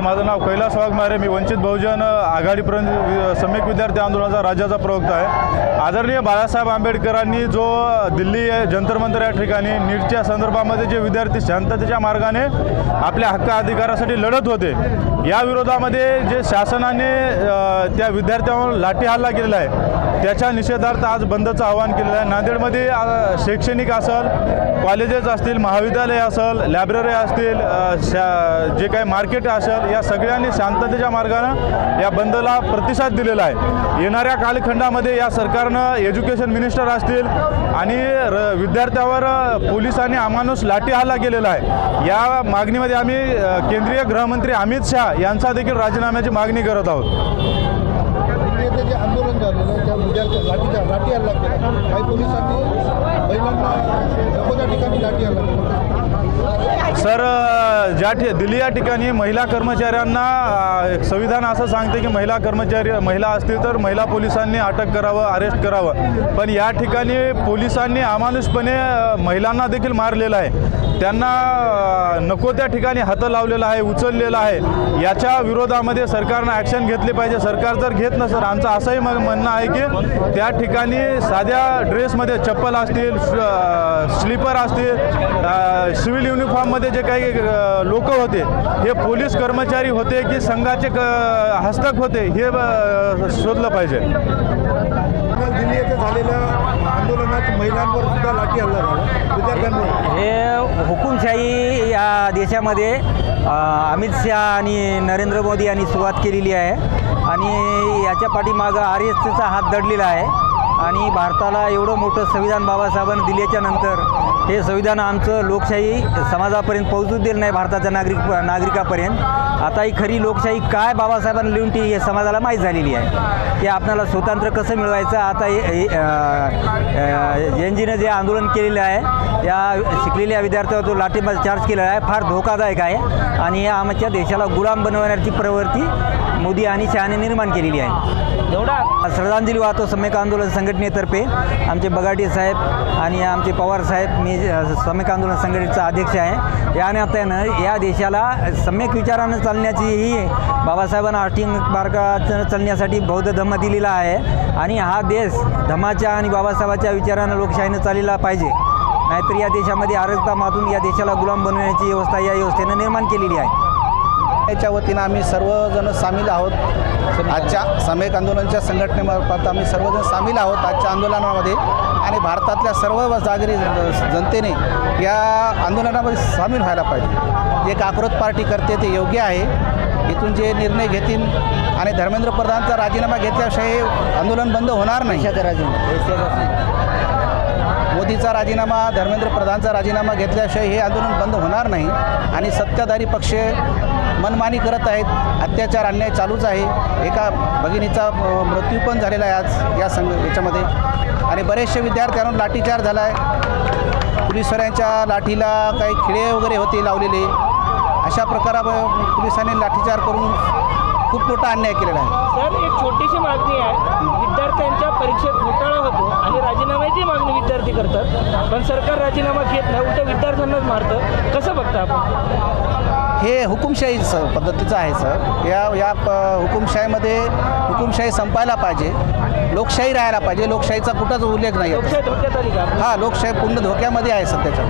नमस्कार, माझं नाव कैलास वाघमारे. मी वंचित बहुजन आघाडी सम्यक विद्यार्थी आंदोलनाचा राज्याचा प्रवक्ता आहे. आदरणीय बाळासाहेब आंबेडकरांनी जो दिल्ली जंतर मंतर या ठिकाणी नीटच्या संदर्भामध्ये जे विद्यार्थी शांततेच्या मार्गाने आपल्या हक्क अधिकारासाठी लढत होते, या विरोधामध्ये जे शासनाने त्या विद्यार्थ्यांवर लाठी हल्ला केलेला आहे, त्याच्या निषेधार्थ आज बंदचं आवाहन केलेलं आहे. नांदेडमध्ये शैक्षणिक असेल, कॉलेजेस असतील, महाविद्यालय असेल, लायब्ररी असतील, जे काही मार्केट असेल, या सगळ्यांनी शांततेच्या मार्गानं या बंदला प्रतिसाद दिलेला आहे. येणाऱ्या कालखंडामध्ये या सरकारनं एज्युकेशन मिनिस्टर असतील आणि विद्यार्थ्यावर पोलिसांनी अमानुष लाठी हल्ला केलेला आहे. या मागणीमध्ये आम्ही केंद्रीय गृहमंत्री अमित शहा यांचा देखील राजीनाम्याची मागणी करत आहोत. जे आंदोलन झालेलं त्या विद्यार्थी लाठी हल्ला केला, काही पोलिसांनी महिलांना नको त्या ठिकाणी लाठी हल्ला केला. सर, दिल्ली या ठिकाणी महिला कर्मचाऱ्यांना संविधान असं सांगते की महिला असतील तर महिला पोलिसांनी अटक करावं, अरेस्ट करावं, पण या ठिकाणी पोलिसांनी अमानुषपणे महिलांना देखील मारलेलं आहे. त्यांना नको त्या ठिकाणी हात लावलेला आहे, उचललेला आहे. याच्या विरोधामध्ये सरकारनं ॲक्शन घेतली पाहिजे. सरकार जर घेत नसेल, आमचं असंही म्हणणं आहे की त्या ठिकाणी साध्या ड्रेसमध्ये चप्पल असतील, स्लीपर असतील, सिव्हिल युनिफॉर्ममध्ये जे काही लोक होते हे पोलीस कर्मचारी होते की संघाचे हस्तक होते हे शोधलं पाहिजे. दिल्ली येथे झालेल्या आंदोलनात महिलांवर सुद्धा लाठी हल्ला झाला, विद्यार्थ्यांवर. हे हुकुमशाही या देशामध्ये अमित शहा आणि नरेंद्र मोदी यांनी सुरुवात केलेली आहे आणि याच्या पाठीमागं RSSचा हात दडलेला आहे. आणि भारताला एवढं मोठं संविधान बाबासाहेबांनी दिल्याच्या नंतर हे संविधान आमचं लोकशाही समाजापर्यंत पोहोचूच दिलं नाही, भारताच्या नागरिकापर्यंत. आता ही खरी लोकशाही काय बाबासाहेबांनी लिहून ती हे समाजाला माहीत झालेली आहे की आपल्याला स्वतंत्र कसं मिळवायचं. आता एनजीनं जे आंदोलन केलेलं आहे, या शिकलेल्या विद्यार्थ्यावर तो लाठीमार चार्ज केलेला आहे, फार धोकादायक आहे आणि आमच्या देशाला गुलाम बनवण्याची प्रवृत्ती मोदी आणि शहाने निर्माण केलेली आहे. एवढा श्रद्धांजली वाहतो सम्यक आंदोलन संघटनेतर्फे आमचे बगाटे साहेब आणि आमचे पवार साहेब. मी सम्यक आंदोलन संघटनेचा अध्यक्ष आहे. या नात्यानं या देशाला सम्यक विचारानं चालण्याची ही बाबासाहेबांना अष्टिंग मार्गानं चालण्यासाठी बौद्ध धम्म दिलेला आहे आणि हा देश धम्माच्या आणि बाबासाहेबांच्या विचारानं लोकशाहीनं चाललेला पाहिजे. नाहीतर या देशामध्ये अराजकतामातून या देशाला गुलाम बनवण्याची व्यवस्था या व्यवस्थेनं निर्माण केलेली आहे. याच्या वतीनं आम्ही सर्वजण सामील आहोत. आजच्या सम्यक आंदोलनाच्या संघटनेमार्फत आम्ही सर्वजण सामील आहोत आजच्या आंदोलनामध्ये आणि भारतातल्या सर्व जागरी जनतेने या आंदोलनामध्ये सामील व्हायला पाहिजे. जे काक्रोच पार्टी करते ते योग्य आहे. इथून जे निर्णय घेतील आणि धर्मेंद्र प्रधानचा राजीनामा घेतल्याशिवाय आंदोलन बंद होणार नाही. मोदीचा राजीनामा, धर्मेंद्र प्रधानचा राजीनामा घेतल्याशिवाय हे आंदोलन बंद होणार नाही. आणि सत्ताधारी पक्ष मनमानी करत आहेत, अत्याचार अन्याय चालूच आहे. एका भगिनीचा मृत्यू पण झालेला आहे आज याच्यामध्ये आणि बरेचसे विद्यार्थ्यांवर लाठीचार्ज झाला आहे. पोलिसांच्या लाठीला काही खिळे वगैरे होते लावलेले. अशा प्रकारावर पोलिसांनी लाठीचार्ज करून खूप मोठा अन्याय केलेला आहे. सर, एक छोटीशी मागणी आहे. विद्यार्थ्यांच्या परीक्षेत घोटाळा होतो आणि राजीनाम्याची मागणी विद्यार्थी करतात, पण सरकार राजीनामा घेत नाही, उलट विद्यार्थ्यांनाच मारतं. कसं बघता आपण? हे हुकुमशाही पद्धतीचं आहे सर. या हुकुमशाही संपायला पाहिजे, लोकशाही राहायला पाहिजे. लोकशाहीचा कुठंच उल्लेख नाही. लोकशाही धोक्यात आली का? हां, लोकशाही पूर्ण धोक्यामध्ये आहे सध्याच्या